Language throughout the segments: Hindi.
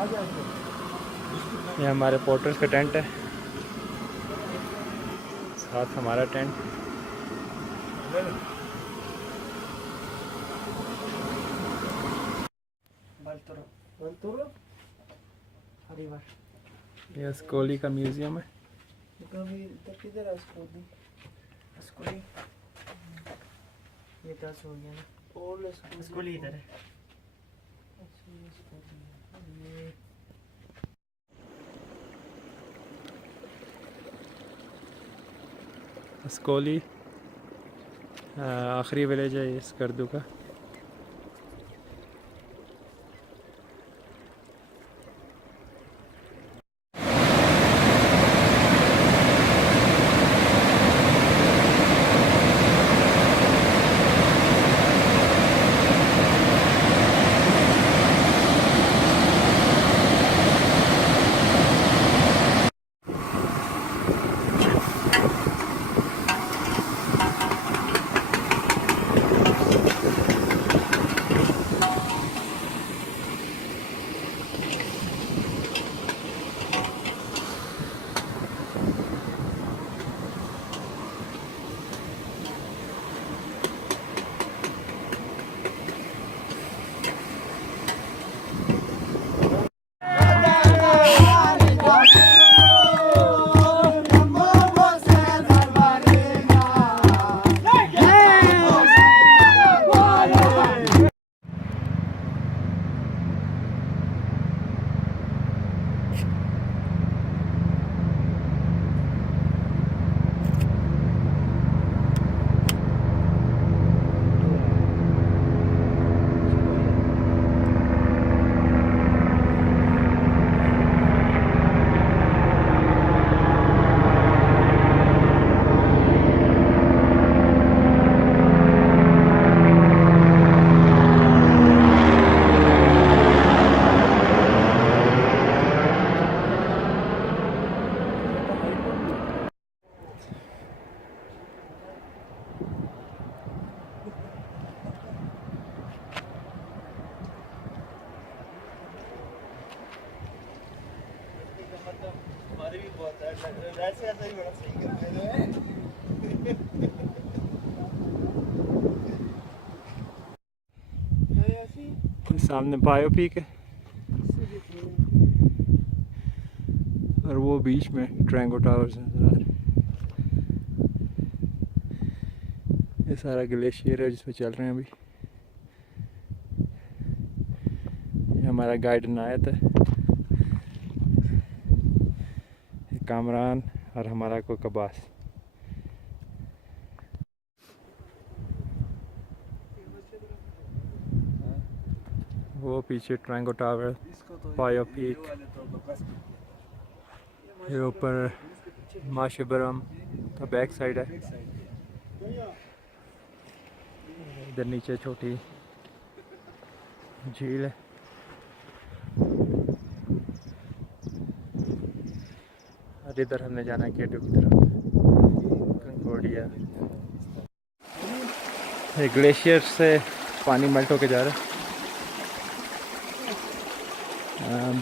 ये हमारे पोर्टर्स का टेंट है, साथ हमारा टेंट। ये स्कोली का म्यूजियम है। ये 10 हो गया ना, और स्कूल इधर है। स्कोली आखिरी विलेज है इस गर्दू का। सामने बायोपिक है और वो बीच में ट्रायंगल टावर्स नजर आ रहे हैं। ये सारा ग्लेशियर है जिसमें चल रहे हैं अभी। ये हमारा गाइड इनायत है, कामरान और हमारा कोई अब्बास। वो पीछे ट्रायंगल टावर, बायोपिक, ये ऊपर माशबरम का बैक साइड है। इधर नीचे छोटी झील है। और इधर हमने जाना है K2 की तरफ, कंकोर्डिया। ये ग्लेशियर से पानी मेल्ट होके जा रहा है।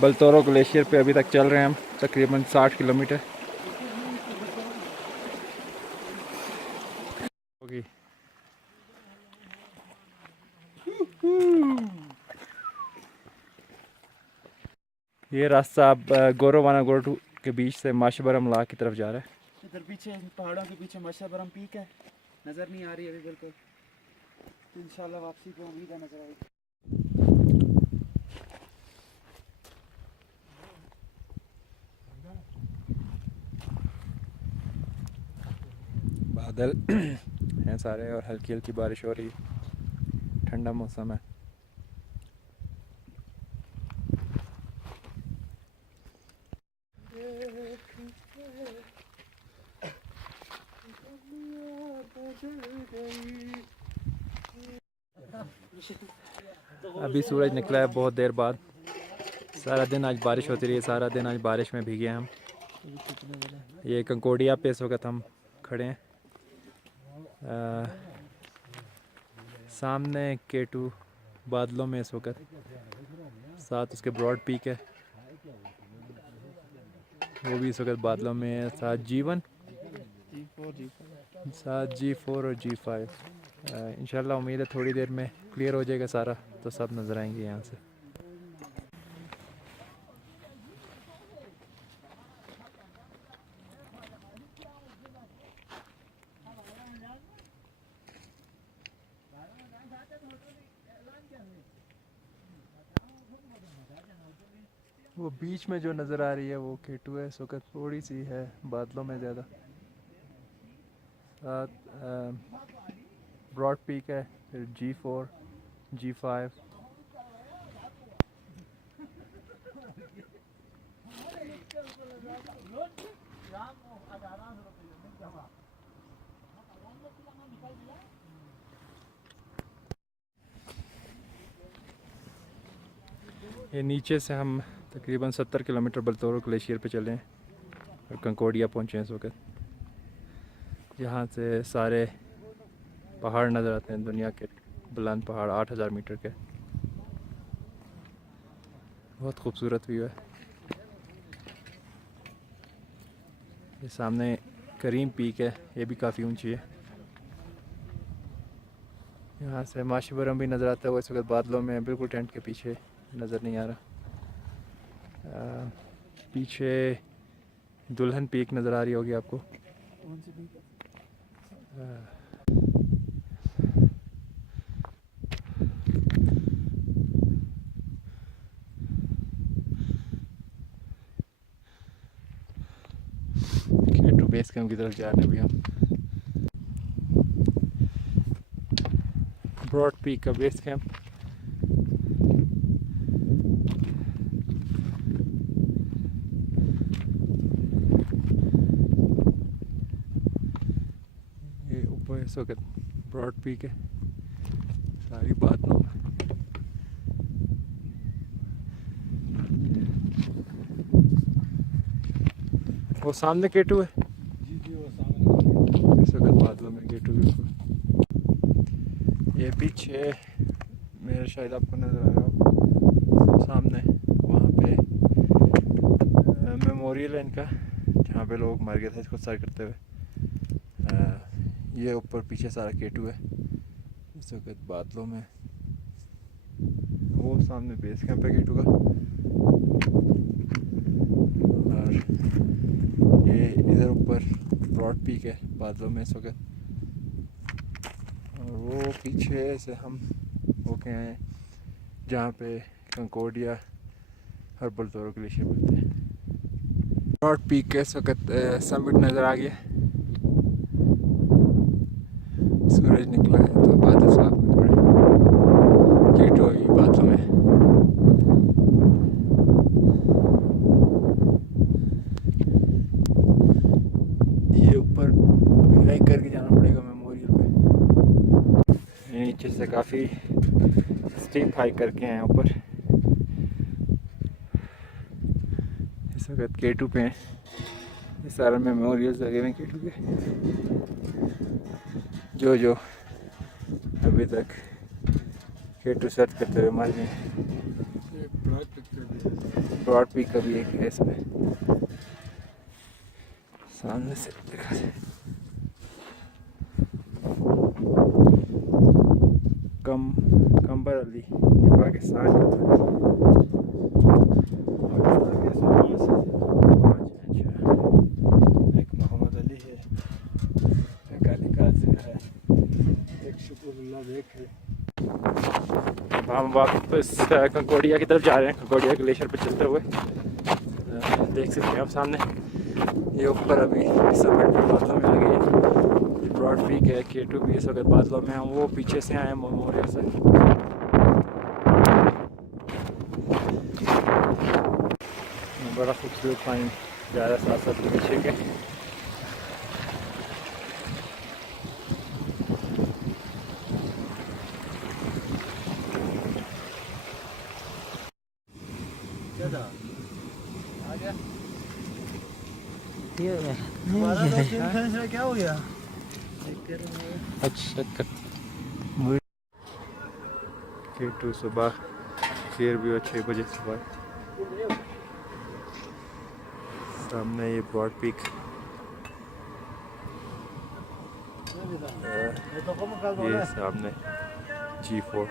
बलतोरो ग्लेशियर पे अभी तक चल रहे हैं हम, तकरीबन 60 किलोमीटर होगी। ये रास्ता अब गोरो के बीच से माशबरम ला की तरफ जा रहा है। इधर पीछे पहाड़ों के पीछे माशाबरम पीक है, नज़र नहीं आ रही अभी बिल्कुल। इंशाल्लाह वापसी को उम्मीद है नज़र आएगी। बादल हैं सारे और हल्की हल्की बारिश हो रही है, ठंडा मौसम है। अभी सूरज निकला है बहुत देर बाद। सारा दिन आज बारिश होती रही, सारा दिन आज बारिश में भीगे हम। ये कंकोडिया पे इस वक्त हम खड़े हैं। सामने K2 बादलों में इस वक्त, साथ उसके ब्रॉड पीक है वो भी इस वक्त बादलों में है। 7G1, G4 7G4 और G5। इंशाल्लाह उम्मीद है थोड़ी देर में क्लियर हो जाएगा सारा, तो सब नज़र आएंगे यहाँ से। वो बीच में जो नज़र आ रही है वो K2 है। इस वक्त थोड़ी सी है बादलों में ज़्यादा। साथ ब्रॉड पीक है, फिर G4, G5। ये नीचे से हम तकरीबन 70 किलोमीटर बलतोरो ग्लेशियर पे चले हैं और कंकोडिया पहुँचे हैं इस वक्त। यहाँ से सारे पहाड़ नज़र आते हैं, दुनिया के बुलंद पहाड़ 8000 मीटर के। बहुत खूबसूरत व्यू है। ये सामने करीम पीक है, ये भी काफ़ी ऊंची है। यहाँ से माशीबरम भी नज़र आता है, वो इस वक्त बादलों में बिल्कुल टेंट के पीछे नज़र नहीं आ रहा। पीछे दुल्हन पीक नज़र आ रही होगी आपको। कौन सी पीक? K2 बेस कैंप की तरफ जा रहे हैं अभी हम। ब्रॉड पीक का बेस कैंप। ये ऊपर इस वक्त ब्रॉड पीक है, सारी बादलों में। वो सामने K2 है। जी वो सामने इस वक्त बादलों में K2 बिल्कुल। ये पीछे मेरा शायद आपको नज़र आ रहा हो सामने, वहाँ पे मेमोरियल है इनका, जहाँ पे लोग मर गए थे इसको सर करते हुए। ये ऊपर पीछे सारा K2 है इस वक्त बादलों में। वो सामने बेस कैंप है K2 का। और ये इधर ऊपर ब्रॉड पीक है बादलों में इस वक्त। और वो पीछे से हम होके आए जहाँ पे कंकोडिया और बलतोरो ग्लेशियर मिलते हैं। ब्रॉड पीक के इस वक्त समिट नज़र आ गया। सूरज निकला है तो बादल साफ हैं थोड़े। K2 अभी बादलों में। ये ऊपर हाइक करके जाना पड़ेगा मेमोरियल पे। नीचे से काफ़ी स्टीप हाइक करके हैं ऊपर। इस वक्त K2 पे हैं। ये सारा मेमोरियल्स लगे हुए हैं K2 के। जो अभी तक K2 सर्च करते हुए मर गए। ब्रॉड पीक का भी एक है इसमें, सामने से देखा जाए। कंबर अली, ये पाकिस्तान का था। एक मोहम्मद अली है, एक अली काजी है, एक शुक्रुल्लाह बेग है। अब हम वापस कंकोडिया की तरफ जा रहे हैं, कंकोडिया ग्लेशियर पे चलते हुए। देख सकते हैं आप सामने, ये ऊपर अभी समिट पे बादलों में आ गई है। ये ब्रॉड पीक है, K2 भी इस वक्त बादलों में। हम वो पीछे से आए हैं मेमोरियल से। बड़ा खूबसूरत पानी जा रहा है साथ साथ ग्लेशियर के। क्या हो गया? अच्छा K2 सुबह शेयर भी 6 बजे सुबह सामने ये ब्रॉड पीक, ये सामने G4।